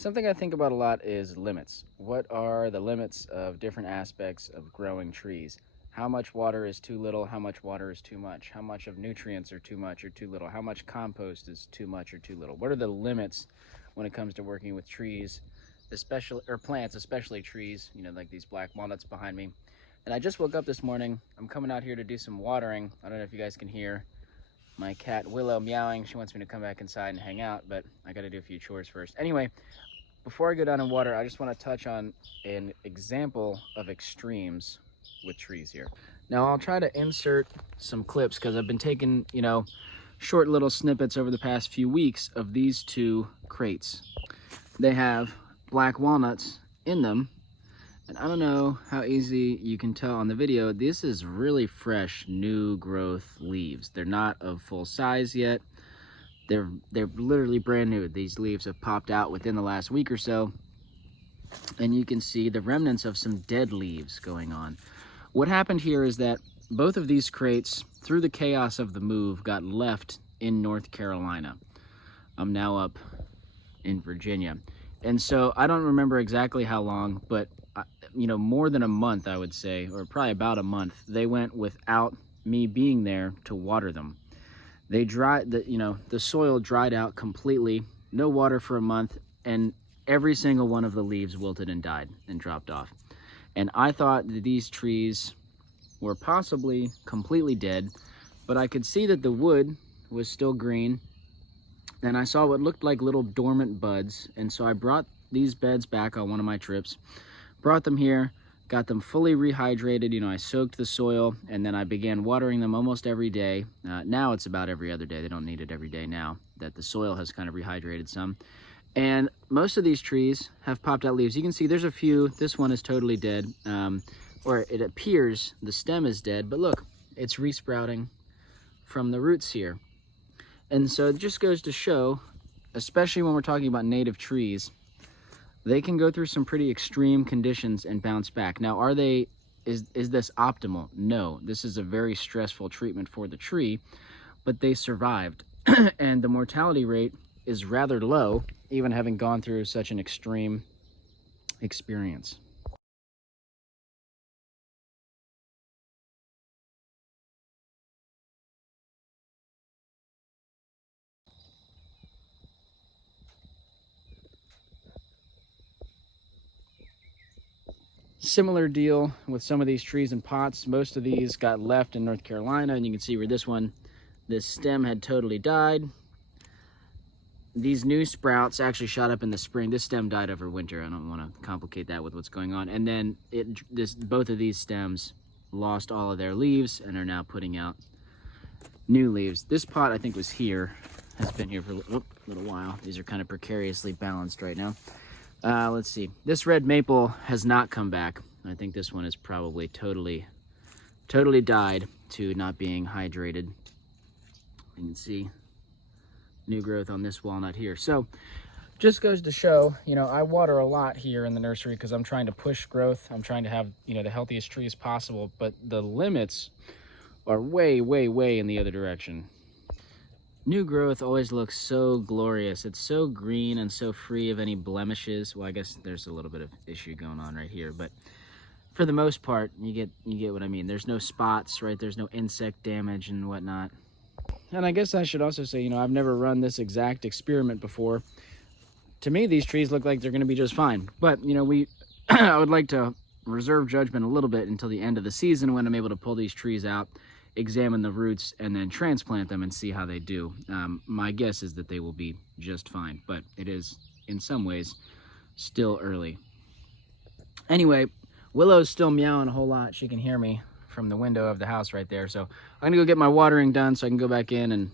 Something I think about a lot is limits. What are the limits of different aspects of growing trees? How much water is too little? How much water is too much? How much of nutrients are too much or too little? How much compost is too much or too little? What are the limits when it comes to working with trees, especially or plants, especially trees, like these black walnuts behind me. And I just woke up this morning. I'm coming out here to do some watering. I don't know if you guys can hear my cat Willow meowing. She wants me to come back inside and hang out, but I got to do a few chores first. Anyway, before I go down and water, I just want to touch on an example of extremes with trees here. Now I'll try to insert some clips because I've been taking, short little snippets over the past few weeks of these two crates. They have black walnuts in them, and I don't know how easy you can tell on the video, this is really fresh, new growth leaves. They're not of full size yet. They're literally brand new. These leaves have popped out within the last week or so, and you can see the remnants of some dead leaves going on. What happened here is that both of these crates, through the chaos of the move, got left in North Carolina. I'm now up in Virginia. And so I don't remember exactly how long, but more than a month, I would say, or probably about a month, they went without me being there to water them. They dried, the soil dried out completely, no water for a month, and every single one of the leaves wilted and died and dropped off. And I thought that these trees were possibly completely dead, but I could see that the wood was still green, and I saw what looked like little dormant buds, and so I brought these beds back on one of my trips, brought them here, got them fully rehydrated. I soaked the soil, and then I began watering them almost every day. Now it's about every other day. They don't need it every day now that the soil has kind of rehydrated some. And most of these trees have popped out leaves. You can see there's a few. This one is totally dead, or it appears the stem is dead, but look, it's resprouting from the roots here. And so it just goes to show, especially when we're talking about native trees, they can go through some pretty extreme conditions and bounce back. Now, is this optimal? No, this is a very stressful treatment for the tree, but they survived. And the mortality rate is rather low, even having gone through such an extreme experience. Similar deal with some of these trees and pots. Most of these got left in North Carolina, and you can see where this stem had totally died. These new sprouts actually shot up in the spring. This stem died over winter. I don't want to complicate that with what's going on. And then both of these stems lost all of their leaves and are now putting out new leaves. This pot, I think, was here, has been here for a little while. These are kind of precariously balanced right now. Let's see. This red maple has not come back. I think this one is probably totally died to not being hydrated. You can see new growth on this walnut here. So just goes to show, I water a lot here in the nursery because I'm trying to push growth. I'm trying to have, the healthiest trees possible, but the limits are way, way, way in the other direction. New growth always looks so glorious. It's so green and so free of any blemishes. Well, I guess there's a little bit of issue going on right here, but for the most part, you get what I mean. There's no spots, right? There's no insect damage and whatnot. And I guess I should also say, I've never run this exact experiment before. To me, these trees look like they're going to be just fine. But, I would like to reserve judgment a little bit until the end of the season when I'm able to pull these trees out, examine the roots, and then transplant them and see how they do. My guess is that they will be just fine, but it is, in some ways, still early. Anyway, Willow's still meowing a whole lot. She can hear me from the window of the house right there. So I'm gonna go get my watering done so I can go back in and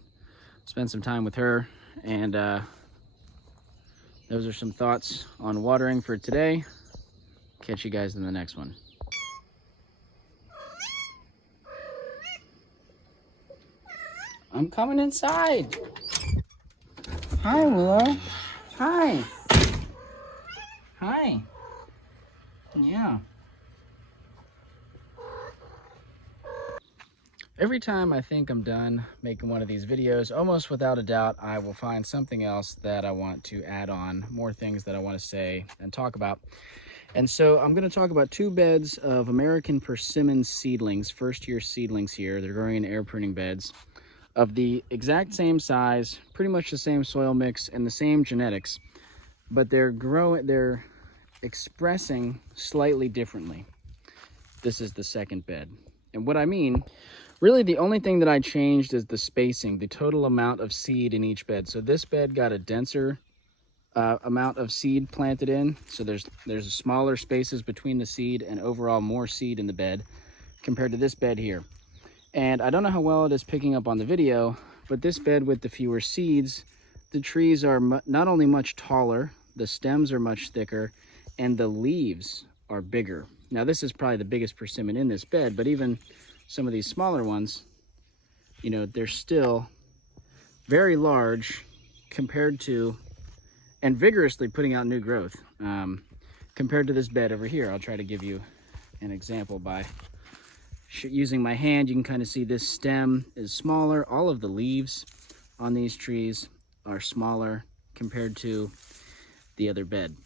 spend some time with her. And those are some thoughts on watering for today. Catch you guys in the next one. I'm coming inside. Hi, Willow. Hi. Hi. Yeah. Every time I think I'm done making one of these videos, almost without a doubt, I will find something else that I want to add on, more things that I want to say and talk about. And so I'm going to talk about 2 beds of American persimmon seedlings, first-year seedlings here. They're growing in air pruning beds of the exact same size, pretty much the same soil mix and the same genetics, but they're expressing slightly differently. This is the second bed. And what I mean, really the only thing that I changed is the spacing, the total amount of seed in each bed. So this bed got a denser amount of seed planted in. So there's smaller spaces between the seed and overall more seed in the bed compared to this bed here. And I don't know how well it is picking up on the video, but this bed with the fewer seeds, the trees are not only much taller, the stems are much thicker, and the leaves are bigger. Now this is probably the biggest persimmon in this bed, but even some of these smaller ones, you know, they're still very large compared to, and vigorously putting out new growth compared to this bed over here. I'll try to give you an example by using my hand. You can kind of see this stem is smaller. All of the leaves on these trees are smaller compared to the other bed.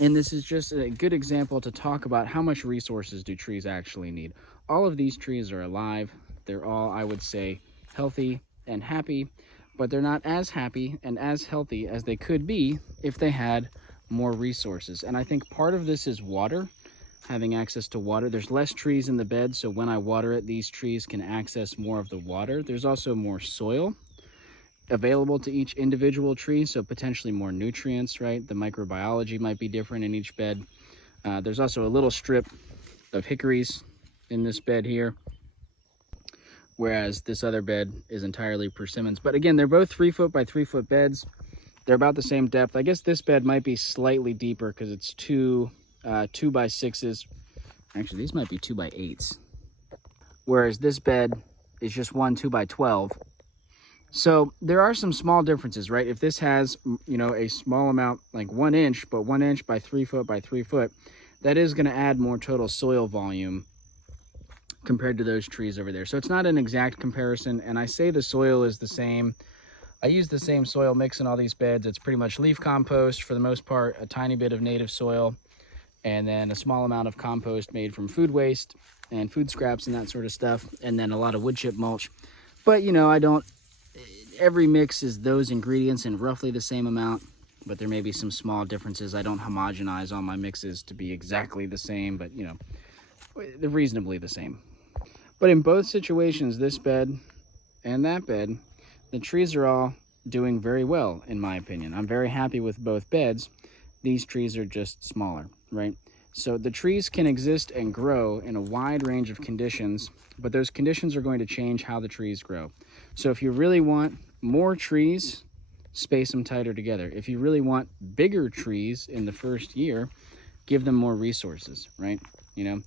And this is just a good example to talk about how much resources do trees actually need. All of these trees are alive. They're all, I would say, healthy and happy, but they're not as happy and as healthy as they could be if they had more resources. And I think part of this is water, having access to water. There's less trees in the bed, so when I water it, these trees can access more of the water. There's also more soil available to each individual tree, so potentially more nutrients, right? The microbiology might be different in each bed. There's also a little strip of hickories in this bed here, whereas this other bed is entirely persimmons. But again, they're both 3 foot by 3 foot beds. They're about the same depth. I guess this bed might be slightly deeper because it's 2 by 6s. Actually, these might be 2 by 8s. Whereas this bed is just 2 by 12. So there are some small differences, right? If this has, you know, a small amount, like 1 inch, but 1 inch by 3 foot by 3 foot, that is going to add more total soil volume compared to those trees over there. So it's not an exact comparison. And I say the soil is the same. I use the same soil mix in all these beds. It's pretty much leaf compost for the most part, a tiny bit of native soil, and then a small amount of compost made from food waste and food scraps and that sort of stuff, and then a lot of wood chip mulch. But, you know, every mix is those ingredients in roughly the same amount, but there may be some small differences. I don't homogenize all my mixes to be exactly the same, but, you know, they're reasonably the same. But in both situations, this bed and that bed, the trees are all doing very well, in my opinion. I'm very happy with both beds. These trees are just smaller, right? So the trees can exist and grow in a wide range of conditions, but those conditions are going to change how the trees grow. So if you really want more trees, space them tighter together. If you really want bigger trees in the first year, give them more resources, right? You know,